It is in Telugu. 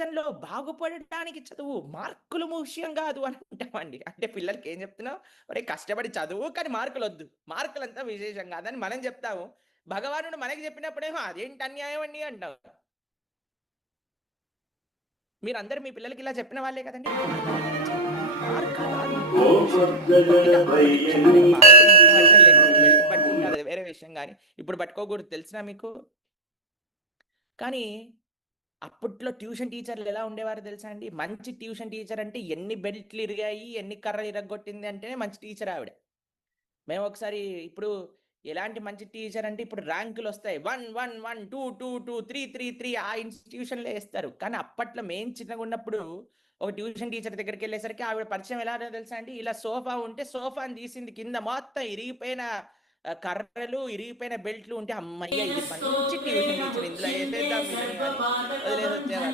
జీవితంలో బాగుపడడానికి చదువు మార్కులు ముఖ్యం కాదు అని అంటామండి. అంటే పిల్లలకి ఏం చెప్తున్నాం? ఒరేయ్ కష్టపడి చదువు కానీ మార్కులొద్దు. మార్కులంతా విశేషం కాదని మనం చెప్తాము. భగవానుడు మనకి చెప్పినప్పుడేమో అదేంటి అన్యాయం అండి అంటాం. మీరందరూ మీ పిల్లలకి ఇలా చెప్పిన వాళ్ళే కదండీ! మార్కులు వేరే విషయం గానీ, ఇప్పుడు పట్టుకోకూడదు తెలుసునా మీకు? కానీ అప్పట్లో ట్యూషన్ టీచర్లు ఎలా ఉండేవారో తెలుసా అండి? మంచి ట్యూషన్ టీచర్ అంటే ఎన్ని బెల్ట్లు ఇరిగాయి, ఎన్ని కర్రలు ఇరగ్గొట్టింది అంటేనే మంచి టీచర్ ఆవిడ. మేము ఒకసారి ఇప్పుడు ఎలాంటి మంచి టీచర్ అంటే ఇప్పుడు ర్యాంకులొస్తాయి. 1, 1, 1, 2, 2, 2, 3, 3, 3 ఆ ఇన్‌స్టిట్యూషన్‌లో ఏస్తారు. కానీ అప్పట్లో మేము చిన్నగున్నప్పుడు ఒక ట్యూషన్ టీచర్ దగ్గరికెళ్ళేసరికి ఆవిడ పరిచయం ఎలానో తెలుసా అండి? ఇలా సోఫా ఉంటే సోఫాని తీసింది కింద మొత్తం ఇరిగిపోయిన కర్రలు, ఇరిగిపోయిన బెల్ట్‌లు ఉంటే మంచి ట్యూషన్ టీచర్ ఇందులో